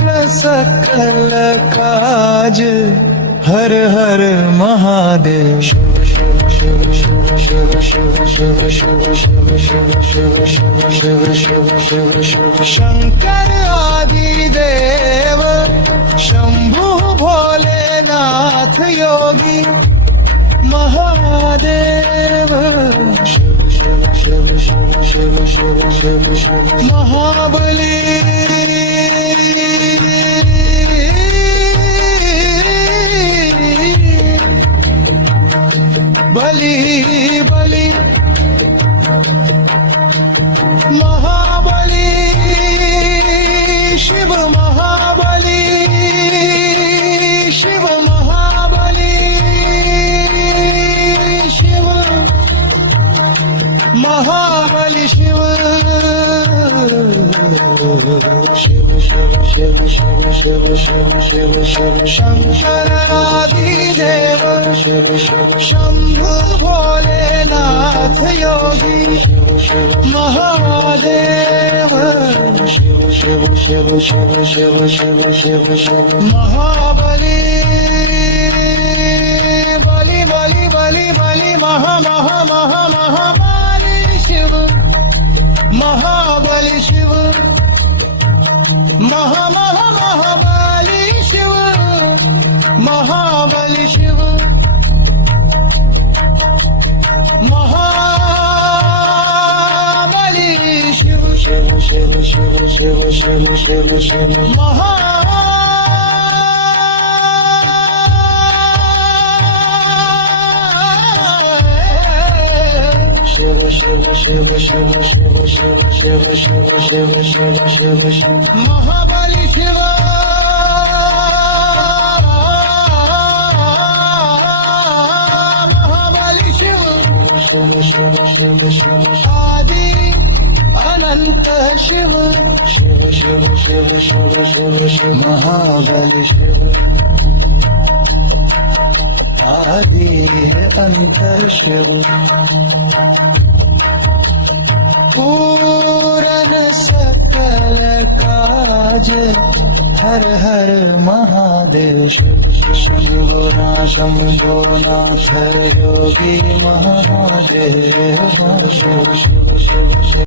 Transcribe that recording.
पूरन सकल काज हर हर महादेव शिव शिव शिव शिव शिव शिव शिव शिव शिव शिव शिव शिव शिव शिव शिव शंकर आदि देव शंभु भोलेनाथ योगी महादेव शिव शिव शिव शिव शिव शिव शिव शिव महाबली बली बली महाबली शिव महाबली शिव महाबली शिव महाबली शिव शिव शिव शिव शिव शिव शिव शिव शिव शंकर आदि देव शिव शिव शंभु भोलेनाथ योगी शिव शिव महादेव शिव शिव शिव शिव शिव शिव शिव शिव महाबली बली बली बली बली महा महा महा महाबली शिव महाबली शिव महा महा महाबली शिव महाबली शिव महाबली शिव शिव शिव शिव शिव शिव शिव शिव महा शिव शिव शिव शिव शिव शिव शिव शिव शिव शिव शिव शिव महाबली शिव महाबली शिव शिव शिव शिव शिव आदि अनंत शिव शिव शिव शिव शिव शिव शिव महाबली शिव आदि अंत शिव पूरन सकल काज हर हर महादेव शिव शंभो नाथ योगी महादेव शिव शिव शिव शिव